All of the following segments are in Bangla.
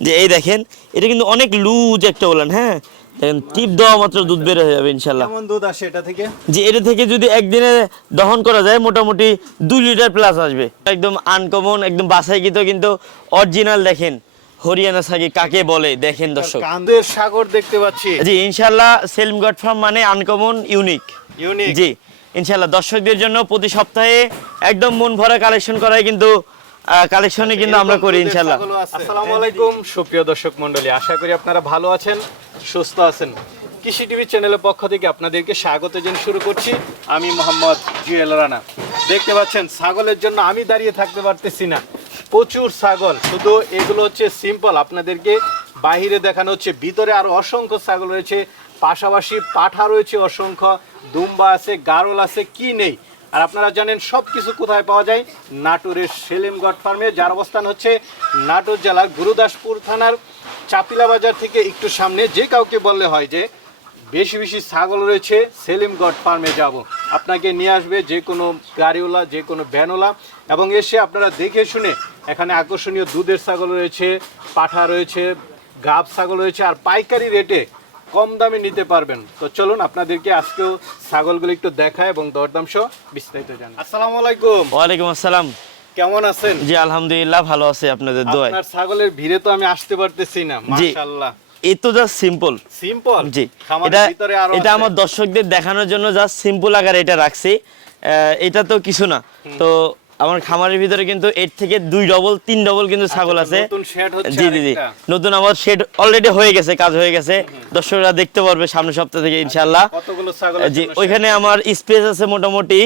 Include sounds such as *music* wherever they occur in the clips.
যে এই দেখেন এটা কিন্তু অনেক লুজ একটা বলেন হ্যাঁ? দেখেন টিপ দেওয়া মাত্র দুধ বের হয়ে যাবে ইনশাল্লাহ কেমন দুধ আসে এটা থেকে? যে এটা থেকে যদি একদিনে দহন করা যায় মোটামুটি দুই লিটার প্লাস আসবে। একদম আনকমন একদম বাসাইকৃত কিন্তু অরিজিনাল দেখেন হরিয়ানা সাগি কাকে বলে? দেখেন দর্শক। কান্দের সাগর দেখতে পাচ্ছি। জি ইনশাল্লাহ সেলম গড ফার্ম মানে আনকমন ইউনিক ইউনিক জি ইনশাল্লাহ দর্শকদের জন্য প্রতি সপ্তাহে একদম মন ভরা কালেকশন করাই কিন্তু কালেকশনই কিন্তু আমরা করি ইনশাল্লাহ আসসালামু আলাইকুম সুপ্রিয় দর্শক মণ্ডলী। আশা করি আপনারা ভালো আছেন সুস্থ আছেন। কৃষি টিভি চ্যানেলের পক্ষ থেকে আপনাদেরকে স্বাগত জানিয়ে শুরু করছি। আমি মোহাম্মদ জুয়েল রানা। দেখতে পাচ্ছেন ছাগলের জন্য আমি দাঁড়িয়ে থাকতে পারতেছি না। প্রচুর ছাগল। শুধু এগুলো হচ্ছে সিম্পল আপনাদেরকে বাহিরে দেখানো হচ্ছে। ভিতরে আরও অসংখ্য ছাগল রয়েছে। পাশাপাশি পাঠা রয়েছে অসংখ্য। দুম্বা আছে গারল আছে কি নেই? আর আপনারা জানেন সব কিছু কোথায় পাওয়া যায়? নাটোরের সেলিমগড় ফার্মে, যার অবস্থান হচ্ছে নাটোর জেলার গুরুদাসপুর থানার চাপিলা বাজার থেকে একটু সামনে। যে কাউকে বললে হয় যে বেশি বেশি ছাগল রয়েছে, সেলিমগড় ফার্মে যাব। আপনাকে নিয়ে আসবে যে কোনো গাড়িওয়ালা, যে কোনো ভ্যানওয়ালা এবং এসে আপনারা দেখে শুনে এখানে আকর্ষণীয় দুধের ছাগল রয়েছে, পাঠা রয়েছে, গাব ছাগল রয়েছে আর পাইকারি রেটে কম দামে নিতে পারবেন। তো চলুন আপনাদেরকে আজকেও ছাগলগুলো একটু দেখায় এবং দরদাম সহ বিস্তারিত জানাই। আসসালামু আলাইকুম। ওয়ালাইকুম আসসালাম। কেমন আছেন? জি আলহামদুলিল্লাহ ভালো আছে আপনাদের দোয়ায়। আপনার ছাগলের ভিড়ে তো আমি আসতে পারতেছি না জি। মাশাআল্লাহ। তো জাস্ট সিম্পল সিম্পল জি এটা এটা আমার দর্শকদের দেখানোর জন্য জাস্ট সিম্পল আকারে এটা রাখছি। আহ, এটা তো কিছু না। তো আমার খামারের ভিতরে কিন্তু এর থেকে দুই ডবল তিন ডবল কিন্তু ছাগল আচ্ছা, আছে। shed হচ্ছে জি জি জি। নতুন আমার শেড অলরেডি হয়ে গেছে কাজ হয়ে গেছে। দর্শকরা দেখতে পারবে সামনের সপ্তাহ থেকে ইনশাল্লাহ কতগুলো ছাগল জি ওইখানে আমার স্পেস আছে মোটামুটি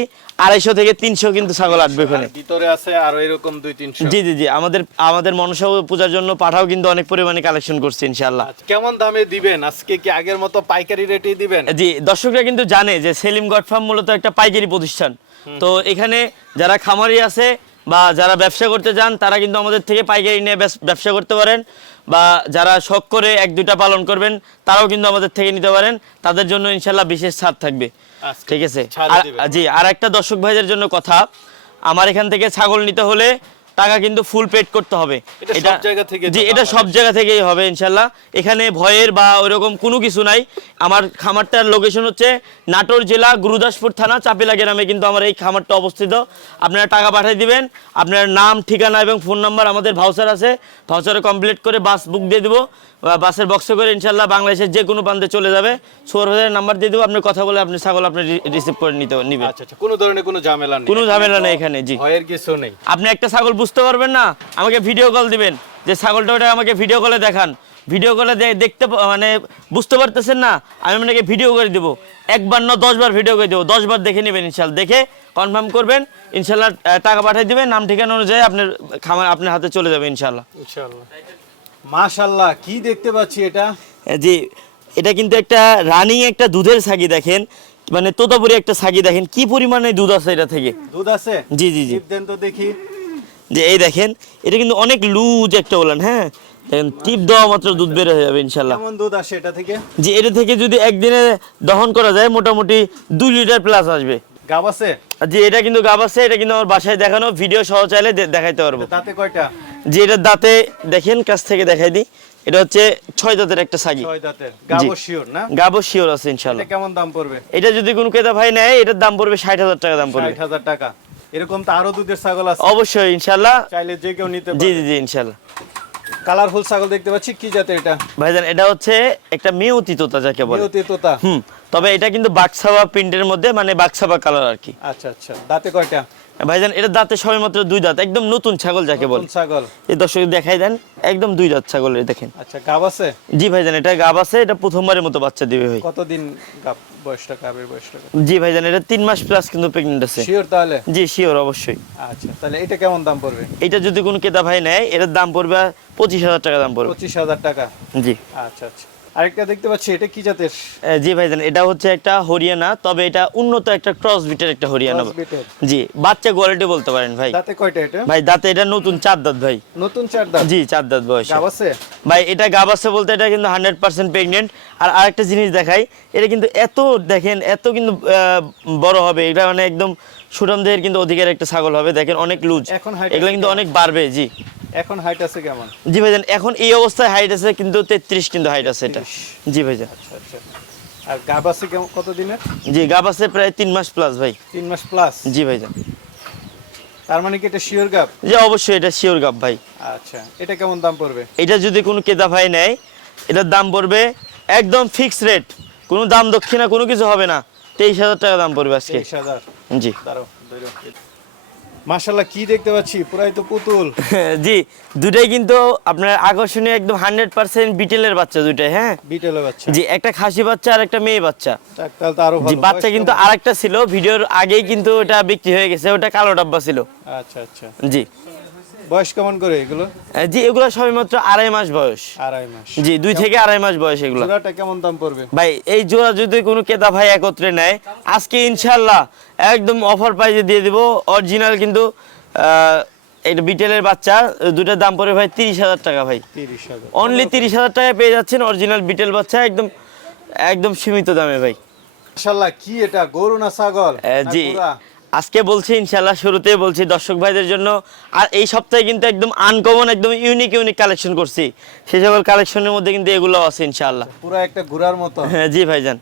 আড়াইশো থেকে তিনশো কিন্তু ছাগল আসবে ওখানে। ভিতরে আছে আর এরকম দুই তিনশো। জি জি জি। আমাদের আমাদের মনসা পূজার জন্য পাঠাও কিন্তু অনেক পরিমাণে কালেকশন করছি ইনশাল্লাহ আচ্ছা, কেমন দামে দিবেন? আজকে কি আগের মতো পাইকারি রেটেই দিবেন? জি দর্শকরা কিন্তু জানে যে সেলিম গড ফার্ম মূলত একটা পাইকারি প্রতিষ্ঠান। তো এখানে যারা খামারি আছে বা যারা ব্যবসা করতে যান তারা কিন্তু আমাদের থেকে পাইকারি নিয়ে ব্যবসা করতে পারেন বা যারা শখ করে এক দুটা পালন করবেন তারাও কিন্তু আমাদের থেকে নিতে পারেন। তাদের জন্য ইনশাল্লাহ বিশেষ ছাড় থাকবে। ঠিক আছে। জি আর একটা দর্শক ভাইদের জন্য কথা। আমার এখান থেকে ছাগল নিতে হলে টাকা কিন্তু ফুল পেড করতে হবে। এটা জায়গা থেকে জি এটা সব জায়গা থেকেই হবে ইনশাল্লাহ। এখানে ভয়ের বা ওইরকম কোনো কিছু নাই। আমার খামারটার লোকেশন হচ্ছে নাটোর জেলা গুরুদাসপুর থানা চাপিলা গ্রামে কিন্তু আমার এই খামারটা অবস্থিত। আপনারা টাকা পাঠিয়ে দিবেন আপনার নাম ঠিকানা এবং ফোন নাম্বার আমাদের ভাউচার আছে। ভাউচারে কমপ্লিট করে বাস বুক দিয়ে দেবো। বাসের বক্সে করে ইনশাল্লাহ বাংলাদেশের যে কোনো প্রান্তে চলে যাবে। সোয়ার হাজার নাম্বার দিয়ে দেবো আপনি কথা বলে আপনি ছাগল আপনি রিসিভ করে নিতে নিবেন। আচ্ছা আচ্ছা কোনো ধরনের কোনো ঝামেলা নেই। কোনো ঝামেলা নেই এখানে জি। ভয়ের কিছু নেই। আপনি একটা ছাগল বুঝতে পারবেন না আমাকে ভিডিও কল দিবেন। যে ছাগলটা ওটা আমাকে ভিডিও কলে দেখান। ভিডিও কলে দেখতে মানে বুঝতে পারতেছেন না আমি আপনাকে ভিডিও করে দেবো। একবার না দশবার ভিডিও করে দেবো। দশবার দেখে নেবেন ইনশাল্লাহ দেখে কনফার্ম করবেন ইনশাল্লাহ টাকা পাঠিয়ে দিবেন। নাম ঠিকানা অনুযায়ী আপনার খামার আপনার হাতে চলে যাবে ইনশাল্লাহ ইনশাআল্লাহ। মাশাআল্লাহ কি দেখতে পাচ্ছি এটা? জি এটা কিন্তু একটা রানিং একটা দুধের ছাগি দেখেন। মানে তোতাপুরি একটা ছাগি দেখেন। কি পরিমাণে দুধ আছে এটা থেকে? দুধ আছে? জি জি জি। দেন তো দেখি। যে এই দেখেন এটা কিন্তু অনেক লুজ একটা হ্যাঁ? দেখেন টিপ দেওয়া মাত্র দুধ বের হয়ে যাবে ইনশাল্লাহ কেমন দুধ আসে এটা থেকে? যে এটা থেকে যদি একদিনে দহন করা যায় মোটামুটি দুই লিটার প্লাস আসবে। গাব আছে? যে এটা কিন্তু গাব আছে এটা কিন্তু আমার বাসায় দেখানো। ভিডিও সহ চাইলে দেখাইতে পারব। তাতে কয়টা? যে এটা দাঁতে দেখেন কাছ থেকে দেখাই দিই। এটা হচ্ছে ছয় দাঁতের একটা সাগি। ছয় দাঁতের। গাব শিওর না? গাবো শিওর আছে ইনশাল্লাহ কেমন দাম পড়বে? এটা যদি কোনো ক্রেতা ভাই নেয় এটার দাম পড়বে ষাট হাজার টাকা দাম পড়বে। হাজার টাকা। এরকম তো আরও দুধের ছাগল আছে। অবশ্যই ইনশাল্লাহ চাইলে যে কেউ নিতে জি পারে। জি জি ইনশাল্লাহ কালারফুল ছাগল দেখতে পাচ্ছি কি জাতের এটা? ভাইজান এটা হচ্ছে একটা মেয়তি তোতা যাকে বলে। নিয়তি তোতা। হুম তবে এটা কিন্তু বাক্সাবা প্রিন্টের মধ্যে মানে বাক্সাবা কালার আর কি। আচ্ছা আচ্ছা। দাঁতে কয়টা? ভাইজান এটা দাঁতে সবে মাত্র দুই দাঁত একদম নতুন ছাগল যাকে বলে। ছাগল। এই দর্শক দেখাই দেন একদম দুই দাঁত ছাগল দেখেন। আচ্ছা গাব আছে? জি ভাইজান এটা গাব আছে এটা প্রথমবারের মতো বাচ্চা দিবে ভাই। কতদিন গাব বয়সটা গাবের বয়সটা জি ভাইজান এটা তিন মাস প্লাস কিন্তু প্রেগনেন্ট আছে। শিওর তাহলে? জি শিওর অবশ্যই। আচ্ছা তাহলে এটা কেমন দাম পড়বে? এটা যদি কোনো ক্রেতা ভাই নেয় এটার দাম পড়বে পঁচিশ হাজার টাকা দাম পড়বে। পঁচিশ হাজার টাকা। জি। আচ্ছা আচ্ছা। আরেকটা দেখতে পাচ্ছি এটা কি জাতের? জি ভাইজান এটা হচ্ছে একটা হরিয়ানা তবে এটা উন্নত একটা ক্রস বিটের একটা হরিয়ানা। জি বাচ্চা কোয়ালিটি বলতে পারেন ভাই। দাঁতে কয়টা এটা? ভাই দাঁতে এটা নতুন চার দাঁত ভাই। নতুন চার দাঁত? জি চার দাঁত বয়স। গাব আছে? ভাই এটা গাব আছে বলতে এটা কিন্তু হান্ড্রেড পার্সেন্ট প্রেগনেন্ট আর আরেকটা জিনিস দেখাই এটা কিন্তু এত দেখেন এত কিন্তু বড় হবে। এটা মানে একদম সুঠাম কিন্তু অধিকার একটা ছাগল হবে। দেখেন অনেক লুজ। এগুলো কিন্তু অনেক বাড়বে জি। এখন হাইট আছে কেমন? জি ভাইজান এখন এই অবস্থায় হাইট আছে কিন্তু তেত্রিশ কিন্তু হাইট আছে এটা। জি ভাইজান। আচ্ছা আচ্ছা। আর গাব আছে কেমন কত দিনের? জি গাব আছে প্রায় তিন মাস প্লাস ভাই। তিন মাস প্লাস জি ভাইজান। তার মানে কি এটা শিওর গাব? জি অবশ্যই এটা শিওর গাব ভাই। আচ্ছা এটা কেমন দাম পড়বে? এটা যদি কোনো কেতা ভাই নেয় এটার দাম পড়বে একদম ফিক্স রেট কোনো দাম দক্ষিণা কোনো কিছু হবে না। তেইশ হাজার টাকা দাম পড়বে আজকে। জি। দাঁড়াও মাশাল্লাহ কি দেখতে পাচ্ছি? পুরাই তো পুতুল। *laughs* জি দুটাই কিন্তু আপনার আকর্ষণীয় একদম হান্ড্রেড পার্সেন্ট বিটেলের বাচ্চা দুটাই হ্যাঁ? বিটেলে বাচ্চা। জি একটা খাসি বাচ্চা আর একটা মেয়ে বাচ্চা। তাহলে তো আরও জি বাচ্চা কিন্তু? আরেকটা ছিল ভিডিওর আগেই কিন্তু ওটা বিক্রি হয়ে গেছে ওটা কালো ডাব্বা ছিল। আচ্ছা আচ্ছা। জি। বয়স কেমন করে এগুলো? জি এগুলো সবই মাত্র আড়াই মাস বয়স। আড়াই মাস। জি দুই থেকে আড়াই মাস বয়স এগুলো। জোড়াটা কেমন দাম পড়বে? ভাই এই জোড়া যদি কোনো ক্রেতা ভাই একত্রে নেয় আজকে ইনশাল্লাহ একদম অফার প্রাইজে দিয়ে দিব। অরিজিনাল কিন্তু এটা বিটেলের বাচ্চা দুটার দাম পড়ে ভাই তিরিশ হাজার টাকা ভাই। তিরিশ হাজার। অনলি তিরিশ হাজার টাকায় পেয়ে যাচ্ছেন অরিজিনাল বিটেল বাচ্চা একদম একদম সীমিত দামে ভাই। কি এটা গরু না ছাগল? জি আজকে বলছি ইনশাল্লাহ শুরুতে বলছি দর্শক ভাইদের জন্য আর এই সপ্তাহে কিন্তু একদম আনকমন একদম ইউনিক ইউনিক কালেকশন করছি। সেই সকল কালেকশনের মধ্যে কিন্তু এগুলো আছে ইনশাল্লাহ পুরা একটা ঘোড়ার মতো। হ্যাঁ জি ভাইজান।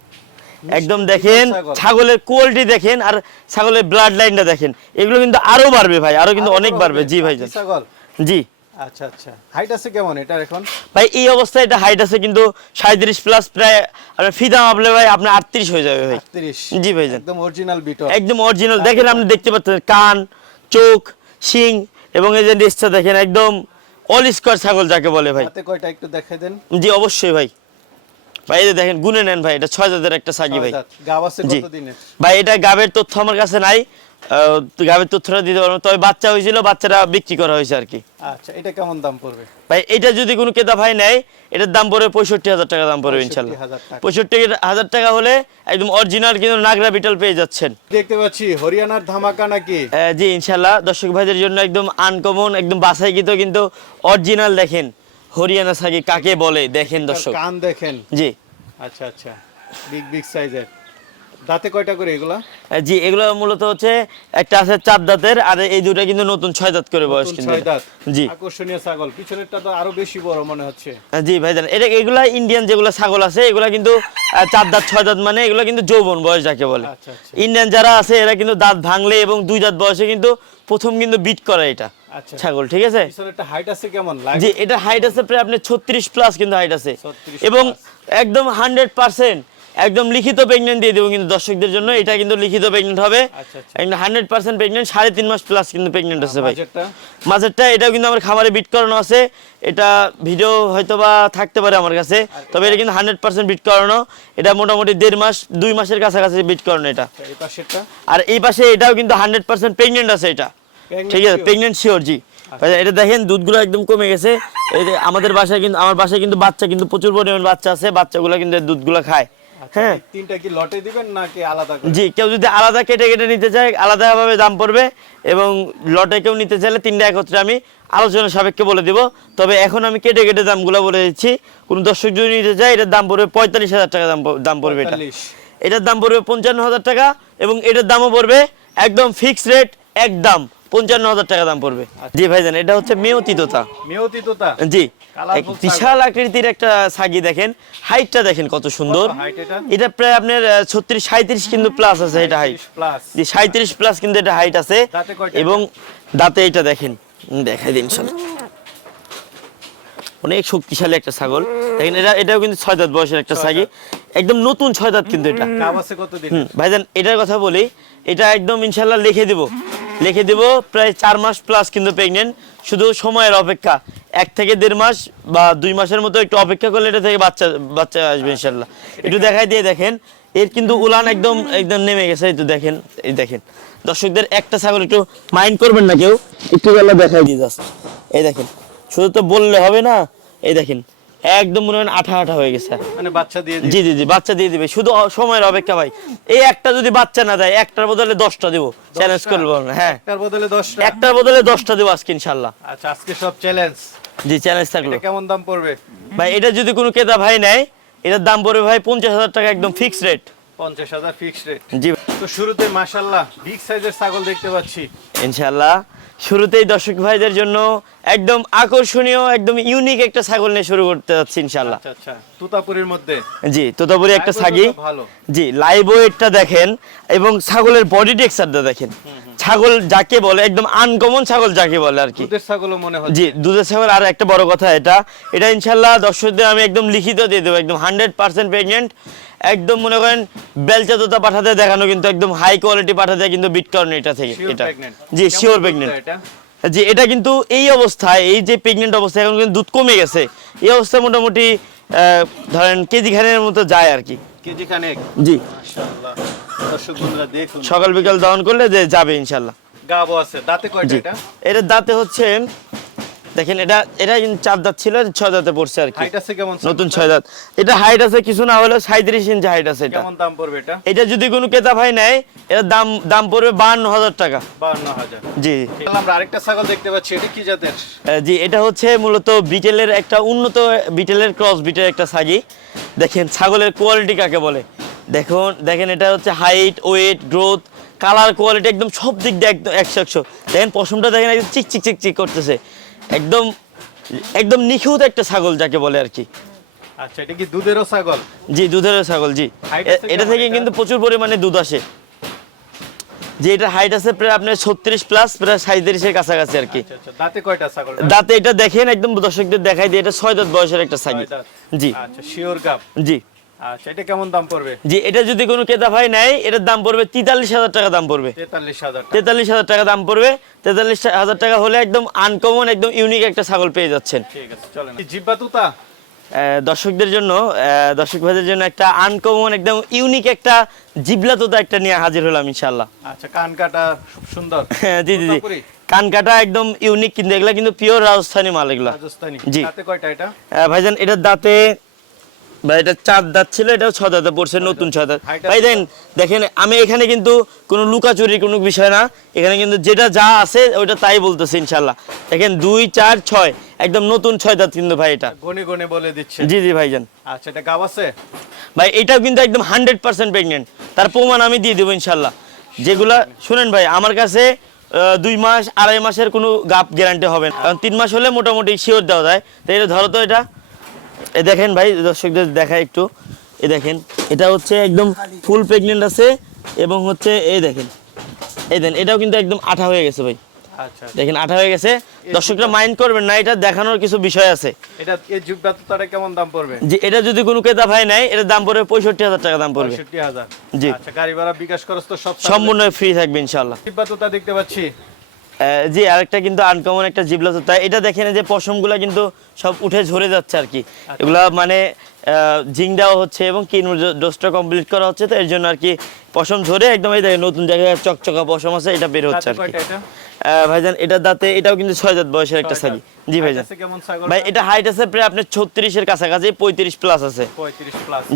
একদম দেখেন ছাগলের কোয়ালিটি দেখেন আর ছাগলের ব্লাড লাইনটা দেখেন। এগুলো কিন্তু আরও বাড়বে ভাই আরও কিন্তু অনেক বড় বাড়বে। জি ভাই ভাইজান ছাগল? জি। আচ্ছা আচ্ছা। হাইট আছে কেমন এটা এখন? ভাই এই অবস্থায় এটা হাইট আছে কিন্তু সাঁত্রিশ প্লাস প্রায় আপনার ফিদা মাপলে ভাই হয়ে যাবে ভাই। 38 জি ভাইজান একদম অরিজিনাল বিটল। একদম অরিজিনাল দেখেন আপনি দেখতে পাচ্ছেন কান চোখ শিং এবং এই যে দেখেন একদম অল স্কোয়ার ছাগল যাকে বলে ভাই। হাতে কয়টা একটু দেখাই দেন? জি অবশ্যই ভাই। ভাই যে দেখেন গুনে নেন ভাই এটা ছয় জাতের একটা সাগি ভাই। জি। ভাই এটা গাবের তথ্য আমার কাছে নাই। গাবের তথ্যটা দিতে পারব। তবে বাচ্চা হয়েছিল বাচ্চাটা বিক্রি করা হয়েছে আর কি। আচ্ছা এটা কেমন দাম পড়বে? ভাই এটা যদি কোনো ক্রেতা ভাই নেয় এটার দাম পড়বে পঁয়ষট্টি হাজার টাকা দাম পড়বে ইনশাল্লাহ। পঁয়ষট্টি হাজার টাকা হলে একদম অরিজিনাল কিন্তু নাগরা বিটল পেয়ে যাচ্ছেন। দেখতে পাচ্ছি হরিয়ানার ধামাকা নাকি? জি ইনশাল্লাহ। দর্শক ভাইদের জন্য একদম আনকমন একদম বাছাইকৃত কিন্তু অরিজিনাল দেখেন। হরিয়ানা সাগি কাকে বলে? দেখেন দর্শক। কান দেখেন। জি। আচ্ছা আচ্ছা। বিগ বিগ সাইজের। দাঁতে কয়টা করে এগুলা? জি এগুলো মূলত হচ্ছে একটা আছে চার দাঁতের আর এই দুটা কিন্তু নতুন ছয় দাঁত করে বয়স কিন্তু ছয় দাঁত। জি। আকর্ষণীয় ছাগল। পিছনেরটা তো আরও বেশি বড় মনে হচ্ছে। জি ভাইজান এটা এগুলা ইন্ডিয়ান যেগুলো ছাগল আছে এগুলা কিন্তু চার দাঁত ছয় দাঁত মানে এগুলো কিন্তু যৌবন বয়স যাকে বলে। আচ্ছা, আচ্ছা। ইন্ডিয়ান যারা আছে এরা কিন্তু দাঁত ভাঙলে এবং দুই দাঁত বয়সে কিন্তু প্রথম কিন্তু বিট করে এটা। আচ্ছা ছাগল ঠিক আছে? জি এটা হাইট আছে প্রায় আপনার ছত্রিশ প্লাস কিন্তু হাইট আছে। এবং একদম হান্ড্রেড পার্সেন্ট একদম লিখিত প্রেগনেন্ট দিয়ে দেবো কিন্তু দর্শকদের জন্য। এটা কিন্তু লিখিত প্রেগনেন্ট হবে। আচ্ছা, আচ্ছা। একদম হান্ড্রেড পার্সেন্ট প্রেগনেন্ট সাড়ে তিন মাস প্লাস কিন্তু প্রেগনেন্ট আছে ভাই। মাঝেরটা এটাও কিন্তু আমার খামারে বিট করানো আছে। এটা ভিডিও হয়তো বা থাকতে পারে আমার কাছে। তবে এটা কিন্তু হান্ড্রেড পার্সেন্ট বিট করানো। এটা মোটামুটি দেড় মাস দুই মাসের কাছাকাছি বিট করানো এটা। আর এই পাশে এটাও কিন্তু হান্ড্রেড পার্সেন্ট প্রেগনেন্ট আছে এটা। ঠিক আছে? প্রেগনেন্ট শিওর জি এটা দেখেন দুধগুলো একদম কমে গেছে। আমাদের বাসায় কিন্তু আমার বাসায় কিন্তু বাচ্চা কিন্তু প্রচুর পরিমাণ বাচ্চা আছে বাচ্চাগুলো কিন্তু দুধগুলো খায়। আচ্ছা, হ্যাঁ। তিনটা কি লটে দিবেন নাকি আলাদা জি কেউ যদি আলাদা কেটে কেটে নিতে চায় আলাদাভাবে দাম পড়বে এবং লটে কেউ নিতে চাইলে তিনটা একত্রে আমি আলোচনা সাপেক্ষে বলে দিব। তবে এখন আমি কেটে কেটে দামগুলো বলে দিচ্ছি। কোন দর্শক যদি নিতে চায় এটার দাম পড়বে পঁয়তাল্লিশ হাজার টাকা দাম দাম পড়বে এটা। এটার দাম পড়বে পঞ্চান্ন হাজার টাকা এবং এটার দামও পড়বে একদম ফিক্সড রেট একদম। পঞ্চান্ন হাজার টাকা দাম পড়বে। জি ভাইজান এটা হচ্ছে মেয়তি তোতা। মেয়তি তোতা? জি। বিশাল আকৃতির একটা সাগি দেখেন। হাইটটা দেখেন কত সুন্দর। এটা? প্রায় আপনার ছত্রিশ সাঁত্রিশ কিন্তু প্লাস আছে এটা হাইট প্লাস জি সাঁত্রিশ প্লাস কিন্তু এটা হাইট আছে। এবং দাঁতে এটা দেখেন। দেখাই দিন। অনেক শক্তিশালী একটা ছাগল। দেখেন এটা এটাও কিন্তু ছয় দাঁত বয়সের একটা ছাগি। একদম নতুন ছয় দাঁত কিন্তু এটা। ভাইজান এটার কথা বলি এটা একদম ইনশাল্লাহ লিখে দিব। লিখে দিব, প্রায় চার মাস প্লাস কিন্তু প্রেগনেন্ট শুধু সময়ের অপেক্ষা। এক থেকে দেড় মাস বা দুই মাসের মতো একটু অপেক্ষা করলে এটা থেকে বাচ্চা বাচ্চা আসবে ইনশাল্লাহ। একটু দেখাই দিয়ে দেখেন, এর কিন্তু উলান একদম একদম নেমে গেছে তো দেখেন, এই দেখেন। দর্শকদের একটা ছাগল একটু মাইন্ড করবেন না কেউ, একটু বেলা দেখাই দিয়ে জাস্ট এই দেখেন, শুধু তো বললে হবে না, এই দেখেন। একদম মনে হয় আঠা আঠা হয়ে গেছে। মানে বাচ্চা দিয়ে জি জি জি বাচ্চা দিয়ে দিবে। শুধু সময়ের অপেক্ষা ভাই। এই একটা যদি বাচ্চা না দেয় একটার বদলে দশটা দেবো। চ্যালেঞ্জ করে বলব না, হ্যাঁ। একটার বদলে 10টা একটার বদলে দশটা দেবো আজকে ইনশাল্লাহ আচ্ছা আজকে সব চ্যালেঞ্জ জি চ্যালেঞ্জ থাকল। এটা কেমন দাম পড়বে? ভাই এটা যদি কোনো ক্রেতা ভাই নেয় এটার দাম পড়বে ভাই পঞ্চাশ হাজার টাকা একদম ফিক্স রেট পঞ্চাশ হাজার ফিক্সড রেট জি। তো শুরুতে মাশাল্লাহ বিগ সাইজের ছাগল দেখতে পাচ্ছি। ইনশাল্লাহ শুরুতেই দর্শক ভাইদের জন্য একদম আকর্ষণীয় একদম ইউনিক একটা ছাগল নিয়ে শুরু করতে যাচ্ছি ইনশাল্লাহ আচ্ছা আচ্ছা। তুতাপুরির মধ্যে? জি তোতাপুরি একটা ছাগি ভালো। জি লাইভ ওয়েটটা দেখেন এবং ছাগলের বডি টেক্সচারটা দেখেন। ছাগল যাকে বলে একদম আনকমন ছাগল যাকে বলে আর কি। দুধের ছাগলও মনে হচ্ছে জি দুধের ছাগল আর একটা বড় কথা এটা। এটা ইনশাল্লাহ দর্শকদের আমি একদম লিখিত দিয়ে দেবো একদম হান্ড্রেড পার্সেন্ট প্রেগনেন্ট একদম মনে করেন বেলচা তোতা পাঠাতে দেখানো কিন্তু একদম হাই কোয়ালিটি পাঠাতে কিন্তু বিট করেন এটা থেকে এটা। জি শিওর প্রেগনেন্ট দেয় এটা? কিন্তু এই অবস্থায় এই যে প্রেগনেন্ট অবস্থায় এখন কিন্তু দুধ কমে গেছে এই অবস্থায় মোটামুটি আহ, ধরেন কেজি খানের মতো যায় আর কি। কেজি খানেক? জি। দর্শক বন্ধুরা দেখুন। সকাল বিকাল দহন করলে যে যাবে ইনশাল্লাহ গাবো আছে। দাঁতে কয়টা এটা? দাঁতে হচ্ছে দেখেন এটা এটা চার দাঁত ছিল ছয় দাঁতে পড়ছে আর কি। নতুন ছয় দাঁত। এটা হাইট আছে কিছু না হলেও সাঁত্রিশ ইঞ্চি হাইট আছে এটা। দাম পড়বে এটা? এটা যদি কোনো ক্রেতা ভাই নেয় এটার দাম দাম পড়বে বান্ন হাজার টাকা। হাজার। জি। আমরা আরেকটা ছাগল দেখতে পাচ্ছি এটা কি জাতের? জি এটা হচ্ছে মূলত বিটেলের একটা উন্নত বিটেলের ক্রস বিটের একটা ছাগি। দেখেন ছাগলের কোয়ালিটি কাকে বলে? দেখুন দেখেন এটা হচ্ছে height weight growth colour quality একদম সব দিক দিয়ে একদম একশো একশো। দেখেন পশমটা দেখেন একদম চিক চিক চিক চিক করতেছে। একদম একদম নিখুঁত একটা ছাগল যাকে বলে আর কি। আচ্ছা এটা কি দুধেরও ছাগল? জি দুধের ছাগল জি। এটা থেকে কিন্তু প্রচুর পরিমাণে দুধ আসে। যে এটা হাইট আছে প্রায় আপনার ছত্রিশ প্লাস প্রায় সাঁত্রিশের কাছাকাছি আর কি। আচ্ছা আচ্ছা। দাঁতে কয়টা ছাগল দাঁতে এটা দেখেন একদম দর্শকদের দেখাই দিয়ে এটা ছয় দাঁত বয়সের একটা ছাগি জি। আচ্ছা শিওর গাব। জি। আচ্ছা এটা কেমন দাম পড়বে? জি এটা যদি কোনো ক্রেতা ভাই নেয় এটার দাম পড়বে তেতাল্লিশ হাজার টাকা দাম পড়বে। তেতাল্লিশ হাজার টাকা। তেতাল্লিশ হাজার টাকা দাম পড়বে। তেতাল্লিশ হাজার টাকা হলে একদম আনকমন একদম ইউনিক একটা ছাগল পেয়ে যাচ্ছেন। ঠিক আছে চলেন। জিব্বা তুতা? আহ, দর্শকদের জন্য দর্শক ভাইদের জন্য একটা আনকমন একদম ইউনিক একটা জিবলা তোতা একটা নিয়ে হাজির হলাম ইনশাল্লাহ আচ্ছা কান কাটা সুন্দর। *laughs* হ্যাঁ, জি জি জি? কান কাটা একদম ইউনিক কিন্তু এগুলা কিন্তু পিওর রাজস্থানী মাল এগুলা। রাজস্থানি। জি। দাঁতে কয়টা এটা? ভাইজান এটার দাঁতে ভাই এটা চার দাঁত ছিল এটাও ছ দাঁতে পড়ছে নতুন ছ দাঁত। ভাই দেন দেখেন আমি এখানে কিন্তু কোনো লুকাচুরির কোনো বিষয় না। এখানে কিন্তু যেটা যা আছে ওইটা তাই বলতেছি ইনশাল্লাহ দেখেন দুই চার ছয় একদম নতুন ছয় দাঁত কিন্তু ভাই এটা। গনে গনে বলে দিচ্ছে। জি জি ভাইজান। আচ্ছা এটা গাব আছে? ভাই এটাও কিন্তু একদম হান্ড্রেড পার্সেন্ট প্রেগনেন্ট তার প্রমাণ আমি দিয়ে দেবো ইনশাল্লাহ যেগুলা শুনেন ভাই আমার কাছে দুই মাস আড়াই মাসের কোনো গাপ গ্যারান্টি হবে না। কারণ তিন মাস হলে মোটামুটি শিওর দেওয়া যায়। তো এটা ধরো তো এটা। এ দেখেন ভাই দর্শকদের দেখায় একটু। এ দেখেন এটা হচ্ছে একদম ফুল প্রেগনেন্ট আছে এবং হচ্ছে এই দেখেন। এই দেন এটাও কিন্তু একদম আঠা হয়ে গেছে ভাই। আচ্ছা। দেখেন আঠা হয়ে গেছে। দর্শকরা মাইন্ড করবেন না এটা দেখানোর কিছু বিষয় আছে। এটা এই তুতাটা কেমন দাম পড়বে? যে এটা যদি কোনো ক্রেতা ভাই নাই এটার দাম পড়বে পঁয়ষট্টি হাজার টাকা দাম পড়বে। পঁয়ষট্টি হাজার। জি। আচ্ছা গাড়ি ভাড়া বিকাশ খরচ তো সব সম্পূর্ণ ফ্রি থাকবে ইনশাল্লাহ জিব্বা দেখতে পাচ্ছি। জি আরেকটা কিন্তু আনকমন একটা জিবলা তোতা এটা দেখেন যে পশমগুলা কিন্তু সব উঠে ঝরে যাচ্ছে আর কি। এগুলা মানে জিং দেওয়া হচ্ছে এবং কিন ডোজটা কমপ্লিট করা হচ্ছে। তো এর জন্য আর কি পশম ঝরে একদম এই দেখেন নতুন জায়গায় চকচকা পশম আছে এটা বের হচ্ছে আর কি। ভাইজান এটা দাঁতে এটাও কিন্তু ছয় দাঁত বয়সের একটা। ছাগি জি ভাইজান। আছে কেমন ছাগল ভাই এটা হাইট আছে প্রায় আপনার ছত্রিশের কাছাকাছি পঁয়ত্রিশ প্লাস আছে।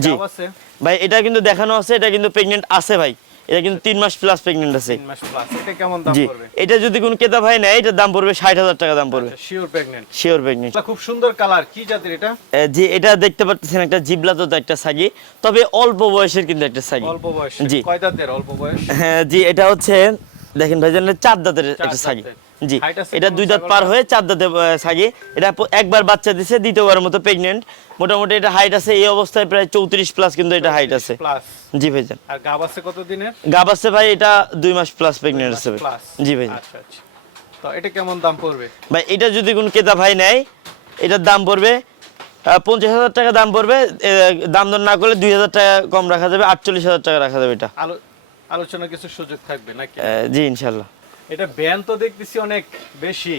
জি। আছে। ভাই এটা কিন্তু দেখানো আছে এটা কিন্তু প্রেগনেন্ট আছে ভাই। এটা কিন্তু তিন মাস প্লাস প্রেগনেন্ট আছে। এটা জি। এটা যদি কোন ক্রেতা ভাই নেয় এটার দাম পড়বে ষাট হাজার টাকা দাম পড়বে। শিওর প্রেগনেন্ট শিওর প্রেগনেন্ট খুব সুন্দর কালার কি জাতের এটা? যে এটা দেখতে পাচ্ছেন একটা জিবলা তো একটা সাগি তবে অল্প বয়সের কিন্তু একটা সাগি। অল্প বয়স জি। কয় দাঁতের অল্প বয়স? হ্যাঁ জি এটা হচ্ছে দেখেন ভাই এটা চার দাঁতের একটা সাগি। জি এটা দুই দাঁত পার হয়ে চার দাঁতে সাগি। এটা একবার বাচ্চা দিছে দ্বিতীয়বার মতো প্রেগনেন্ট মোটামুটি এটা হাইট আছে এই অবস্থায় প্রায় চৌত্রিশ প্লাস কিন্তু এটা হাইট আছে। জি ভাইজান। আর গাব আছে কত দিনের? গাব আছে ভাই এটা দুই মাস প্লাস প্রেগনেন্ট আছে জি ভাইজান। আচ্ছা আচ্ছা। তো এটা কেমন দাম পড়বে? ভাই এটা যদি কোন ক্রেতা ভাই নেয় এটার দাম পড়বে পঞ্চাশ হাজার টাকা দাম পড়বে দাম দর না করলে দুই হাজার টাকা কম রাখা যাবে আটচল্লিশ হাজার টাকা রাখা যাবে এটা। আলোচনা কিছু সুযোগ থাকবে নাকি? জি ইনশাল্লাহ। এটা ব্যান তো দেখতেছি অনেক বেশি।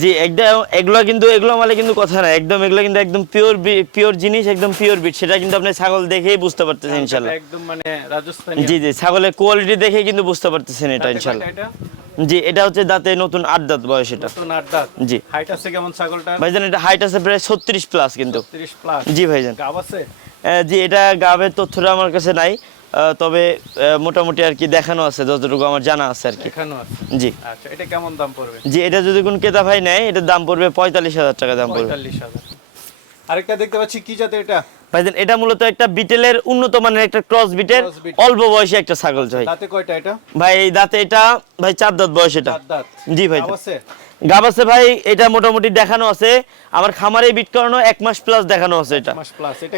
জি একদম এগুলো কিন্তু এগুলো মানে কিন্তু কথা না। একদম এগুলো কিন্তু একদম পিওর পিওর জিনিস একদম পিওর বিট সেটা কিন্তু আপনি ছাগল দেখেই বুঝতে পারতেছেন ইনশাল্লাহ। একদম মানে রাজস্থানি জি জি ছাগলের কোয়ালিটি দেখে কিন্তু বুঝতে পারতেছেন এটা ইনশাল্লাহ। এটা? জি এটা হচ্ছে দাঁতে নতুন আট দাঁত বয়স এটা। তো নাট দাঁত। জি। হাইট আছে কেমন ছাগলটা ভাইজান এটা হাইট আছে প্রায় ছত্রিশ প্লাস কিন্তু। 30 প্লাস জি ভাইজান। গাব আছে? জি এটা গাবের তথ্যটা আমার কাছে নাই। তবে মোটামুটি আর কি দেখানো আছে যতটুকু আমার জানা আছে আর কি। জি। আচ্ছা এটা কেমন দাম পড়বে? জি এটা যদি কোন ক্রেতা ভাই নেয় এটার দাম পড়বে পঁয়তাল্লিশ হাজার টাকা দাম পড়বে। আরেকটা দেখতে পাচ্ছি কি জাতের এটা? ভাইজান এটা মূলত একটা বিটেলের উন্নত মানের একটা ক্রস বিটের অল্প বয়সী একটা ছাগল ভাই। দাঁতে কয়টা এটা? ভাই দাঁতে এটা ভাই চার দাঁত বয়স এটা। জি ভাই। গাব আছে ভাই এটা মোটামুটি দেখানো আছে। আমার খামারে বিট করানো এক মাস প্লাস দেখানো আছে এটা।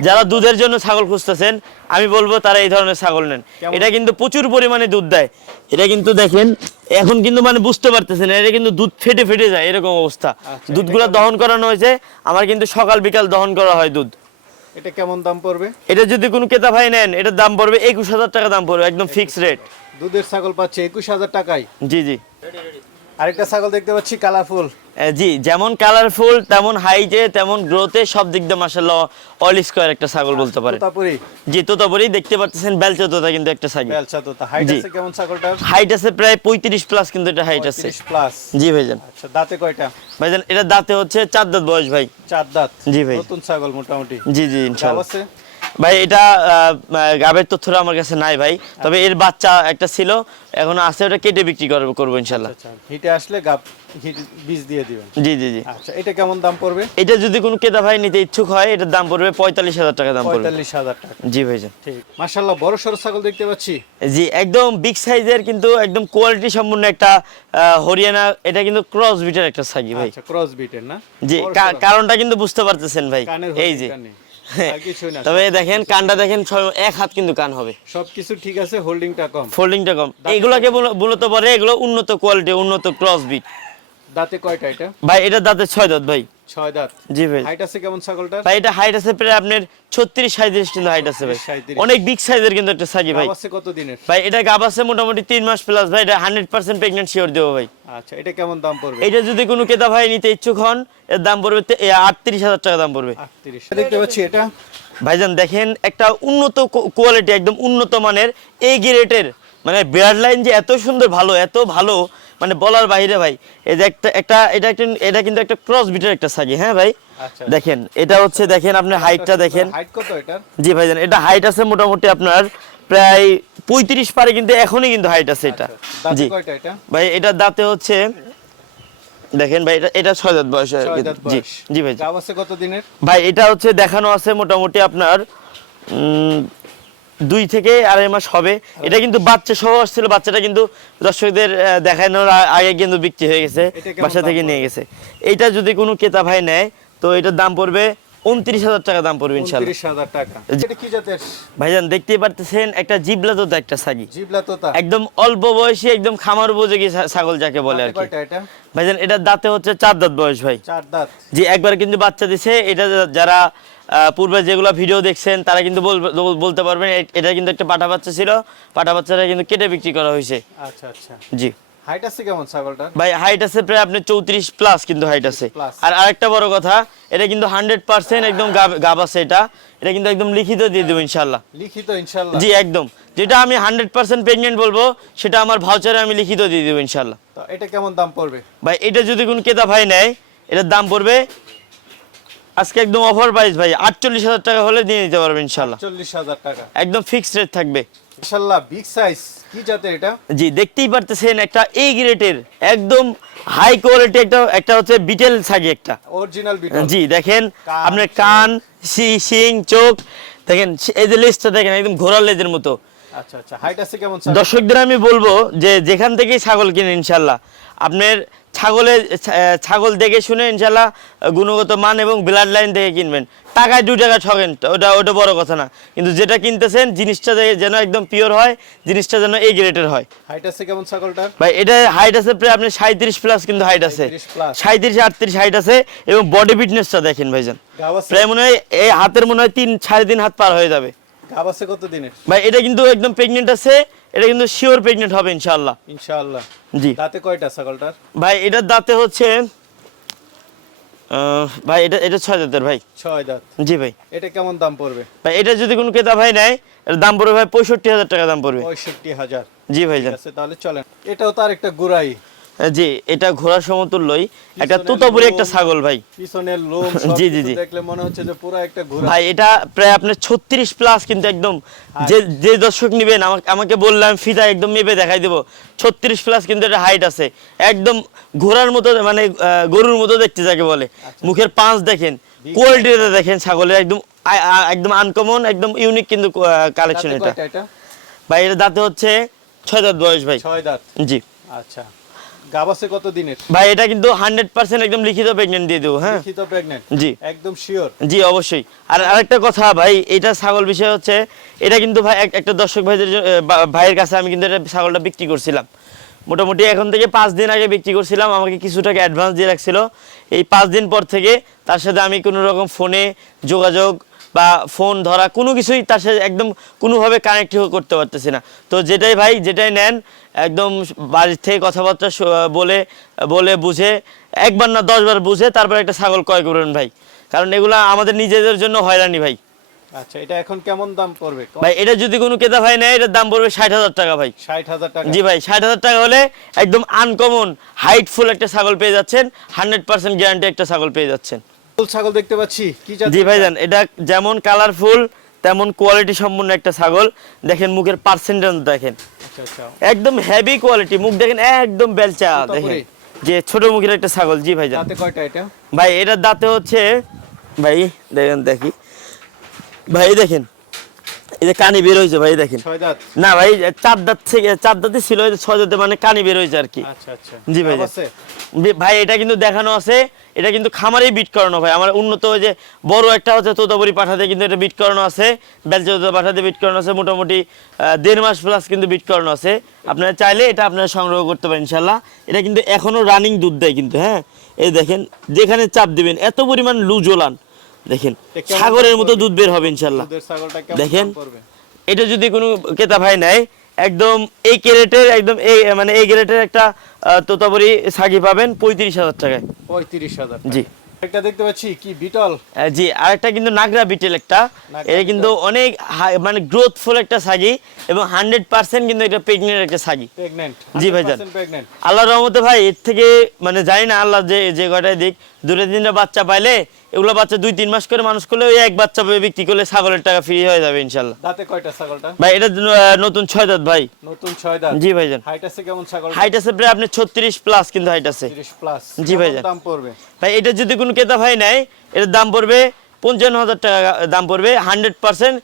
যারা দুধের জন্য ছাগল খুঁজতেছেন আমি বলব তারা এই ধরনের ছাগল নেন। এটা কিন্তু প্রচুর পরিমাণে দুধ দেয়। এটা কিন্তু দেখেন এখন কিন্তু মানে বুঝতে পারতেছেন এটা কিন্তু দুধ ফেটে ফেটে যায় এরকম অবস্থা। আচ্ছা, দুধগুলো দহন করানো হয়েছে আমার কিন্তু সকাল বিকাল দহন করা হয় দুধ। এটা কেমন দাম পড়বে? এটা যদি কোনো ক্রেতা ভাই নেন এটার দাম পড়বে একুশ হাজার টাকা দাম পড়বে একদম ফিক্স রেট দুধের ছাগল পাচ্ছে একুশ হাজার টাকায়। জি জি। আরেকটা ছাগল দেখতে পাচ্ছি কালারফুল জি যেমন কালারফুল তেমন হাইটে তেমন গ্রোথে সব দিক দিয়ে মাসাল্লাহ অল স্কোয়ার একটা ছাগল বলতে পারে। তারপরে জি তোতাপুরি দেখতে পাচ্ছেন বেলচা তোতা কিন্তু একটা ছাগল। বেলচা তো হাইট আছে কেমন ছাগলটার? হাইট আছে প্রায় পঁয়ত্রিশ প্লাস কিন্তু এটা হাইট আছে। 35 প্লাস জি ভাইজান। আচ্ছা দাঁতে কয়টা? ভাইজান এটা দাঁতে হচ্ছে চার দাঁত বয়স ভাই। চার দাঁত। জি ভাই। নতুন ছাগল মোটামুটি। জি জি ইনশাআল্লাহ। ভাই এটা গাবের তথ্যটা আমার কাছে নাই ভাই। তবে এর বাচ্চা একটা ছিল এখন আছে ওটা কেটে বিক্রি করব করব ইনশাল্লাহ আচ্ছা হিটে আসলে গাব বীজ দিয়ে দিবেন। জি জি জি। আচ্ছা এটা কেমন দাম পড়বে? এটা যদি কোনো ক্রেতা ভাই নিতে ইচ্ছুক হয় এটার দাম পড়বে পঁয়তাল্লিশ হাজার টাকা দাম পড়বে। পঁয়তাল্লিশ হাজার টাকা। জি ভাইজান ঠিক। বড় ছাগল দেখতে পাচ্ছি। জি একদম বিগ সাইজের কিন্তু একদম কোয়ালিটি সম্পূর্ণ একটা হরিয়ানা এটা কিন্তু ক্রস বিটের একটা সাগি ভাই। আচ্ছা ক্রস বিটের না? জি। কারণটা কিন্তু বুঝতে পারতেছেন ভাই। এই যে। তবে দেখেন কানটা দেখেন এক হাত কিন্তু কান হবে। সবকিছু ঠিক আছে হোল্ডিংটা কম। ফোল্ডিংটা কম। এগুলোকে বলতে মূলত পরে এগুলো উন্নত কোয়ালিটি উন্নত ক্রস বিট দাঁতে কয়টা এটা? ভাই এটা দাঁতে ছয় দাঁত ভাই। ছয় দাঁত। জি ভাই। হাইট আছে কেমন ভাই এটা হাইট আছে প্রায় আপনার ছত্রিশ সাঁত্রিশ কিন্তু হাইট আছে ভাই। অনেক বিগ সাইজের কিন্তু একটা ভাই। আছে কত দিনের? ভাই এটা গাব আছে মোটামুটি তিন মাস প্লাস ভাই এটা হান্ড্রেড পার্সেন্ট প্রেগনেন্ট শিওর দেবো ভাই। আচ্ছা এটা কেমন দাম পড়বে? এটা যদি কোনো ক্রেতা ভাই নিতে ইচ্ছুক হন এর দাম পড়বে আটত্রিশ হাজার টাকা দাম পড়বে। আটত্রিশ দেখতে পাচ্ছি এটা। ভাইজান দেখেন একটা উন্নত কোয়ালিটি একদম উন্নত মানের এই গ্রেটের মানে বিয়ার লাইন যে এত সুন্দর ভালো এত ভালো মানে বলার বাইরে ভাই এই যে একটা একটা এটা একটা এটা কিন্তু একটা ক্রস বিটের একটা সাগি হ্যাঁ ভাই? আচ্ছা। দেখেন এটা হচ্ছে দেখেন আপনার হাইটটা দেখেন। হাইট কত এটার? জি ভাইজান এটা হাইট আছে মোটামুটি আপনার প্রায় পঁয়ত্রিশ পারে কিন্তু এখনই কিন্তু হাইট আছে এটা। আচ্ছা, জি। কয়টা এটা? ভাই এটা দাঁতে হচ্ছে দেখেন ভাই এটা এটা ছয় দাঁত বয়স জি জি ভাই কত দিনের? ভাই এটা হচ্ছে দেখানো আছে মোটামুটি আপনার উম, দুই থেকে আড়াই মাস হবে। এটা কিন্তু বাচ্চা সহ আসছিল বাচ্চাটা কিন্তু দর্শকদের দেখানোর আগে কিন্তু বিক্রি হয়ে গেছে বাসা থেকে নিয়ে গেছে। এটা যদি কোনো কেতা ভাই নেয় তো এটার দাম পড়বে উনত্রিশ হাজার টাকা দাম পড়বে ইনশাল্লাহ। হাজার টাকা। এটা কি জাতের? ভাইজান দেখতেই পারতেছেন একটা জিবলা তো একটা সাগি। জিবলা তোতা। একদম অল্প বয়সী একদম খামার উপযোগী ছাগল যাকে বলে আর কি। কয়টা এটা? এটার দাঁতে হচ্ছে চার দাঁত বয়স ভাই। চার দাঁত। জি একবার কিন্তু বাচ্চা দিছে এটা যারা পূর্বে যেগুলো ভিডিও দেখছেন তারা কিন্তু বলতে পারবেন এটা কিন্তু একটা পাঠা বাচ্চা ছিল পাঠা বাচ্চাটা কিন্তু কেটে বিক্রি করা হয়েছে। আচ্ছা আচ্ছা। জি। হাইট আছে কেমন ছাগলটার? ভাই হাইট আছে প্রায় আপনি চৌত্রিশ প্লাস কিন্তু হাইট আছে। আর আরেকটা বড় কথা এটা কিন্তু হান্ড্রেড পার্সেন্ট একদম গাব- আছে এটা। এটা কিন্তু একদম লিখিত দিয়ে দেবো ইনশাল্লাহ লিখিত ইনশাল্লাহ জি একদম। যেটা আমি হান্ড্রেড পার্সেন্ট প্রেগনেন্ট বলব সেটা আমার ভাউচারে আমি লিখিত দিয়ে দেবো ইনশাল্লাহ তো এটা কেমন দাম পড়বে? ভাই এটা যদি কোন ক্রেতা ভাই নেয় এটার দাম পড়বে আজকে একদম অফার প্রাইস ভাই আটচল্লিশ হাজার টাকা হলে দিয়ে নিতে পারবেন ইনশাল্লাহ চল্লিশ হাজার টাকা। একদম ফিক্সড রেট থাকবে। ইনশাল্লাহ বিগ সাইজ কি জাতের এটা? জি দেখতেই পারতেছেন একটা এই গ্রেটের একদম হাই কোয়ালিটি একটা একটা হচ্ছে বিটেল সাগি একটা। অরিজিনাল বিট জি দেখেন কান, আপনার কান সি- শিং চোখ দেখেন এই যে লেজটা দেখেন একদম ঘোড়ার লেজের মতো। আচ্ছা আচ্ছা হাইট আছে কেমন দর্শকদের আমি বলব যে যেখান থেকে ছাগল কিনে ইনশাল্লাহ আপনার ছাগলের ছাগল দেখে শুনে ইনশাল্লাহ গুণগত মান এবং ব্লাড লাইন দেখে কিনবেন। টাকায় দু টাকা ঠকেন ওটা ওটা বড় কথা না। কিন্তু যেটা কিনতেছেন জিনিসটা যেন একদম পিওর হয় জিনিসটা যেন এই গ্রেটের হয়। হাইট আছে কেমন ছাগলটার ভাই এটা হাইট আছে প্রায় আপনার সাঁত্রিশ প্লাস কিন্তু হাইট আছে। সাঁত্রিশ আটত্রিশ হাইট আছে এবং বডি ফিটনেসটা দেখেন ভাইজান। প্রায় মনে হয় এই হাতের মনে হয় তিন সাড়ে তিন হাত পার হয়ে যাবে। গাব আছে কত দিনের ভাই এটা কিন্তু একদম প্রেগনেন্ট আছে এটা কিন্তু শিওর প্রেগনেন্ট হবে ইনশাআল্লাহ। ইনশাআল্লাহ। জি। দাঁতে কয়টা ছাগলটার? ভাই এটার দাঁতে হচ্ছে ভাই এটা এটা ছয় দাঁতের ভাই। ছয় দাঁত। জি ভাই। এটা কেমন দাম পড়বে? ভাই এটা যদি কোনো ক্রেতা ভাই নেয় এর দাম পড়বে ভাই পঁয়ষট্টি হাজার টাকা দাম পড়বে। পঁয়ষট্টি হাজার। জি ভাই তাহলে চলেন। এটাও তার একটা গুড়াই। জি এটা ঘোড়া সমতুল্যই। একটা পিছনের তোতাপুরি একটা ছাগল ভাই। পিছনের লোম *laughs* জি, জি, জি। দেখলে মনে হচ্ছে যে পুরো একটা ঘোড়া। ভাই এটা প্রায় আপনার ছত্রিশ প্লাস কিন্তু একদম। যে যে দর্শক নিবেন আমাকে আমাকে বললাম ফিতা একদম মেপে দেখাই দেবো। ছত্রিশ প্লাস কিন্তু এটা হাইট আছে। একদম ঘোড়ার মতো মানে গরুর মতো দেখতে যাকে বলে। আচ্ছা। মুখের পাঁচ দেখেন কোয়ালিটিটা দেখেন ছাগলের। একদম একদম আনকমন একদম ইউনিক কিন্তু কালেকশন এটা। এটা? ভাই এটা দাঁতে হচ্ছে ছয় দাঁত বয়স ভাই। ছয় দাঁত। জি। আচ্ছা। গাব আছে কত দিনের? ভাই এটা কিন্তু হান্ড্রেড পার্সেন্ট একদম লিখিত প্রেগনেন্ট দিয়ে দেবো হ্যাঁ? লিখিত প্রেগনেন্ট জি। একদম শিওর জি অবশ্যই। আর আরেকটা কথা ভাই এটা ছাগল বিষয় হচ্ছে এটা কিন্তু ভাই একটা দর্শক ভাইদের ভাইয়ের কাছে আমি কিন্তু এটা ছাগলটা বিক্রি করছিলাম। মোটামুটি এখন থেকে পাঁচ দিন আগে বিক্রি করছিলাম আমাকে কিছু টাকা অ্যাডভান্স দিয়ে রাখছিল। এই পাঁচ দিন পর থেকে তার সাথে আমি কোনো রকম ফোনে যোগাযোগ বা ফোন ধরা কোনো কিছুই তার সাথে একদম কোনোভাবে কানেক্ট করতে পারতেছি না। তো যেটাই ভাই যেটাই নেন একদম বাড়ির থেকে কথাবার্তা বলে বলে বুঝে একবার না দশবার বুঝে তারপর একটা ছাগল ক্রয় করবেন ভাই। কারণ এগুলা আমাদের নিজেদের জন্য হয়রানি ভাই। আচ্ছা এটা এখন কেমন দাম পড়বে? ভাই এটা যদি কোনো ক্রেতা ভাই নেয় এটার দাম পড়বে ষাট হাজার টাকা ভাই। ষাট হাজার টাকা। জি ভাই ষাট হাজার টাকা হলে একদম আনকমন হাইটফুল একটা ছাগল পেয়ে যাচ্ছেন হান্ড্রেড পার্সেন্ট গ্যারান্টি একটা ছাগল পেয়ে যাচ্ছেন। ছাগল দেখতে পাচ্ছি। কি জি ভাইজান এটা যেমন কালারফুল তেমন কোয়ালিটি সম্পন্ন একটা ছাগল। দেখেন মুখের পার্সেন্টেজ দেখেন। আচ্ছা আচ্ছা। একদম হেভি কোয়ালিটি মুখ দেখেন একদম বেলচা দেখেন। যে ছোট মুখের একটা ছাগল জি ভাইজান। দাঁতে কয়টা এটা? ভাই এটার দাঁতে হচ্ছে ভাই দেখেন দেখি। ভাই দেখেন। এই যে কানি বের হয়েছে ভাই দেখেন। না ভাই চার দাঁত থেকে চার দাঁতে ছিল ছয় দাঁতে মানে কানি বের হয়েছে আর কি। আচ্ছা আচ্ছা। জি ভাই। ভাই। এটা কিন্তু দেখানো আছে এটা কিন্তু খামারেই বিট করানো ভাই। আমার উন্নত যে বড় একটা হচ্ছে তোতাপুরি পাঠাতে কিন্তু এটা বিট করানো আছে বেলচা তোতা পাঠাতে বিট করানো আছে মোটামুটি দেড় মাস প্লাস কিন্তু বিট করানো আছে। আপনারা চাইলে এটা আপনারা সংগ্রহ করতে পারেন ইনশাল্লাহ এটা কিন্তু এখনও রানিং দুধ দেয় কিন্তু হ্যাঁ? এই দেখেন যেখানে চাপ দিবেন এত পরিমাণ লুজোলান দেখেন সাগরের মতো দুধ বের হবে ইনশাল্লাহ দেখেন। এটা যদি কোনো ক্রেতা ভাই নেয় একদম এই ক্যারেটের একদম এই মানে এই ক্যারেটের একটা আহ, তোতাপুরি সাগি পাবেন পঁয়ত্রিশ হাজার টাকায়। পঁয়ত্রিশ হাজার জি। একটা দেখতে পাচ্ছি কি বিটল? জি আরেকটা কিন্তু নাগরা বিটেল একটা। এটা কিন্তু অনেক মানে গ্রোথফুল একটা সাগি এবং হান্ড্রেড পার্সেন্ট কিন্তু এটা প্রেগনেন্ট একটা সাগি জি। প্রেগনেন্ট আল্লাহর রহমতে ভাই এর থেকে মানে জানি না আল্লাহ যে যে কয়টাই দিক দুটো তিনটা বাচ্চা পাইলে এগুলো বাচ্চা দুই তিন মাস করে মানুষ করলে ওই এক বাচ্চা বিক্রি করলে ছাগলের টাকা ফ্রি হয়ে যাবে ইনশাল্লাহ। দাঁতে কয়টা ছাগলটা? ভাই এটা নতুন ছয় দাঁত ভাই। নতুন ছয় দাঁত? জি ভাইজান। হাইট আছে কেমন ছাগল হাইট আছে প্রায় আপনি ছত্রিশ প্লাস কিন্তু হাইট আছে। 30 প্লাস জি ভাইজান। দাম পড়বে? ভাই এটা যদি কোনো ক্রেতা ভাই নাই এটার দাম পড়বে পঞ্চান্ন হাজার টাকা দাম পড়বে হান্ড্রেড পার্সেন্ট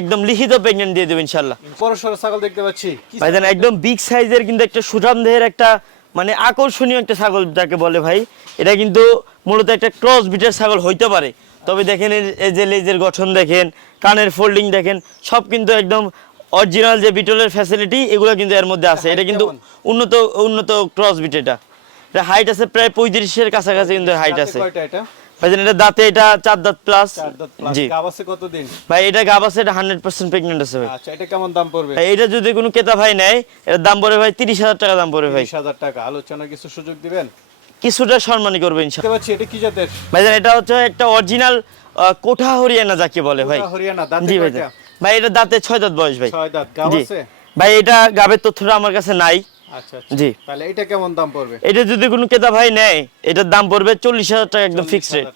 একদম লিখিত প্রেগনেন্ট দিয়ে দেবে ইনশাল্লাহ। বড় সড়ো ছাগল দেখতে পাচ্ছি। ভাইজান একদম বিগ সাইজের কিন্তু একটা সুঠাম দেহের একটা মানে আকর্ষণীয় একটা ছাগল যাকে বলে ভাই। এটা কিন্তু মূলত একটা ক্রস বিটের ছাগল হইতে পারে। তবে দেখেন এই যে লেজের গঠন দেখেন কানের ফোল্ডিং দেখেন সব কিন্তু একদম অরিজিনাল যে বিটলের ফ্যাসিলিটি এগুলো কিন্তু এর মধ্যে আছে। এটা কিন্তু উন্নত উন্নত ক্রস বিট এটা। হাইট আছে প্রায় পঁয়ত্রিশের কাছাকাছি কিন্তু হাইট আছে। ভাইজান এটা দাঁতে এটা চার দাঁত প্লাস জি। কতদিন? ভাই এটা গাব আছে এটা আছে ভাই। আচ্ছা এটা কেমন দাম পড়বে? এটা যদি কোনো ক্রেতা ভাই নেয় দাম ভাই তিরিশ হাজার টাকা দাম ভাই। বিশ টাকা। আলোচনার কিছু সুযোগ দিবেন? কিছুটা সম্মানী করবে ইনশাল্লাহ। পাচ্ছি এটা কি জাতের? ভাইজান এটা হচ্ছে একটা অরিজিনাল কোঠা হরিয়ানা যাকে বলে ভাই। পুরা হরিয়ানা দাঁতে জি ভাই এটা দাঁতে ছয় দাঁত বয়স ভাই। দাঁত। ভাই এটা গাবের তথ্যটা আমার কাছে নাই। আচ্ছা আচ্ছা। জি। তাহলে এটা কেমন দাম পড়বে? এটা যদি কোনো ক্রেতা ভাই নেয় এটার দাম পড়বে চল্লিশ হাজার টাকা একদম ফিক্সড রেট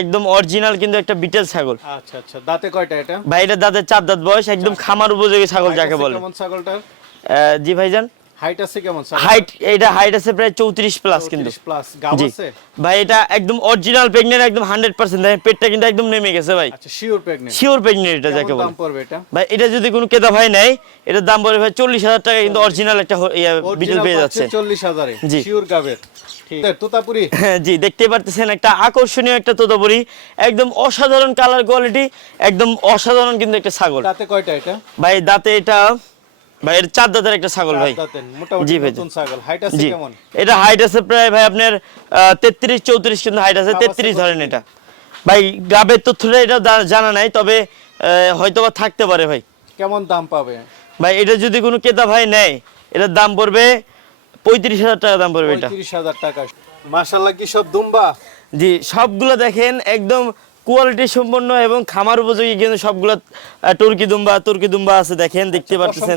একদম অরিজিনাল কিন্তু একটা বিটেল ছাগল। আচ্ছা আচ্ছা। দাঁতে কয়টা এটা? ভাই এটা দাঁতের চার দাঁত বয়স একদম খামার উপযোগী ছাগল যাকে বলে। কেমন ছাগলটার? আহ, জি ভাইজান? হাইট আছে কেমন হাইট এটা হাইট আছে প্রায় চৌত্রিশ প্লাস কিন্তু। প্লাস জি। আছে? ভাই এটা একদম অরিজিনাল প্রেগনেন্ট একদম হান্ড্রেড পার্সেন্ট পেটটা কিন্তু একদম নেমে গেছে ভাই। আচ্ছা শিওর প্রেগনেন্ট শিওর প্রেগনেন্ট এটা যাকে বলে। দাম পড়বে এটা? ভাই এটা যদি কোনো ক্রেতা ভাই নেয় এটার দাম পড়বে ভাই চল্লিশ হাজার টাকা কিন্তু অরিজিনাল একটা বিটেল পেয়ে যাচ্ছে। চল্লিশ হাজারে। জি। শিওর গাবের। তোতাপুরি? *laughs* জি দেখতেই পারতেছেন একটা আকর্ষণীয় একটা তোতাপুরি। একদম অসাধারণ কালার কোয়ালিটি একদম অসাধারণ কিন্তু একটা ছাগল। দাঁতে কয়টা এটা? ভাই দাঁতে এটা ভাই এর চার দাঁতের একটা ছাগল ভাই। জি ভাই। ছাগল। হাইট আছে কেমন? এটা হাইট আছে প্রায় ভাই আপনার তেত্রিশ চৌত্রিশ কিন্তু হাইট আছে গাব আছে তেত্রিশ কত ধরেন এটা। ভাই গাবের তথ্যটা এটা জানা নাই তবে হয়তো বা থাকতে পারে ভাই। কেমন দাম পাবে? ভাই এটা যদি কোনো ক্রেতা ভাই নেয় এটার দাম পড়বে পঁয়ত্রিশ হাজার টাকা দাম পড়বে এটা। পঁয়ত্রিশ হাজার টাকা। মাশাল্লাহ কি সব দুম্বা? জি সবগুলো দেখেন একদম কোয়ালিটি সম্পন্ন এবং খামার উপযোগী কিন্তু সবগুলো তুর্কি দুম্বা তুর্কি দুম্বা আছে দেখেন দেখতে আচ্ছা, পাচ্ছেন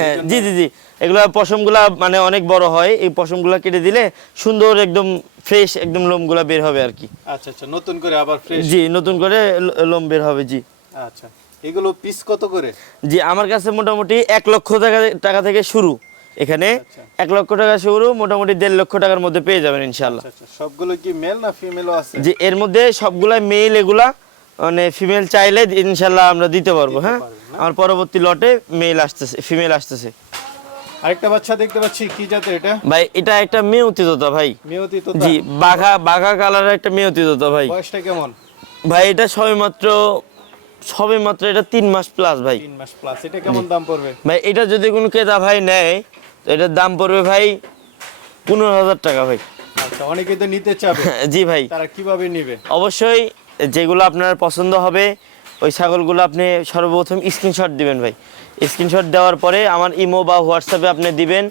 হ্যাঁ জি জি জি। এগুলা পশমগুলা মানে অনেক বড় হয় এই পশমগুলা কেটে দিলে সুন্দর একদম ফ্রেশ একদম লোমগুলা বের হবে আর কি। আচ্ছা আচ্ছা নতুন করে আবার ফ্রেশ জি নতুন করে লোম বের হবে জি। আচ্ছা এগুলো পিস কত করে? জি আমার কাছে মোটামুটি এক লক্ষ টাকা টাকা থেকে শুরু। এখানে আচ্ছা। এক লক্ষ টাকা শুরু মোটামুটি দেড় লক্ষ টাকার মধ্যে পেয়ে যাবেন ইনশাল্লাহ আচ্ছা আচ্ছা। সবগুলো কি মেল না ফিমেলও আছে? যে এর মধ্যে সবগুলা মেল এগুলা মানে ফিমেল চাইলে ইনশাল্লাহ আমরা দিতে পারব হ্যাঁ? আমার পরবর্তী লটে মেল আসতেছে ফিমেল আসতেছে। আরেকটা বাচ্চা দেখতে পাচ্ছি কি জাতের এটা? ভাই এটা একটা মেয়তি তোতা ভাই। মেয়তি তো জি বাঘা বাঘা কালারের একটা মেয়তি তোতা ভাই। বয়সটা কেমন? ভাই এটা সবে মাত্র সবে মাত্র এটা তিন মাস প্লাস ভাই। তিন মাস প্লাস এটা কেমন দাম পড়বে? ভাই এটা যদি কোনো ক্রেতা ভাই নেয় তো এটার দাম পড়বে ভাই পনেরো হাজার টাকা ভাই। আচ্ছা অনেকে তো নিতে চাবে। *laughs* জি ভাই। তারা কীভাবে নিবে? অবশ্যই যেগুলো আপনার পছন্দ হবে ওই ছাগলগুলো আপনি সর্বপ্রথম স্ক্রিনশট দিবেন ভাই। স্ক্রিনশট দেওয়ার পরে আমার ইমো বা হোয়াটসঅ্যাপে আপনি দিবেন।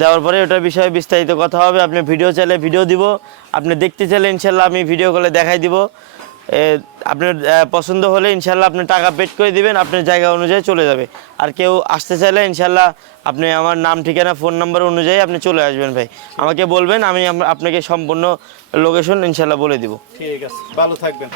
দেওয়ার পরে ওটার বিষয়ে বিস্তারিত কথা হবে আপনি ভিডিও চাইলে ভিডিও দিব। আপনি দেখতে চাইলে ইনশাল্লাহ আমি ভিডিও কলে দেখাই দিব। আপনার পছন্দ হলে ইনশাল্লাহ আপনি টাকা পেড করে দিবেন আপনার জায়গা অনুযায়ী চলে যাবে। আর কেউ আসতে চাইলে ইনশাল্লাহ আপনি আমার নাম ঠিকানা ফোন নাম্বার অনুযায়ী আপনি চলে আসবেন ভাই। আমাকে বলবেন আমি আপনাকে সম্পূর্ণ লোকেশন ইনশাল্লাহ বলে দিব। ঠিক আছে ভালো থাকবেন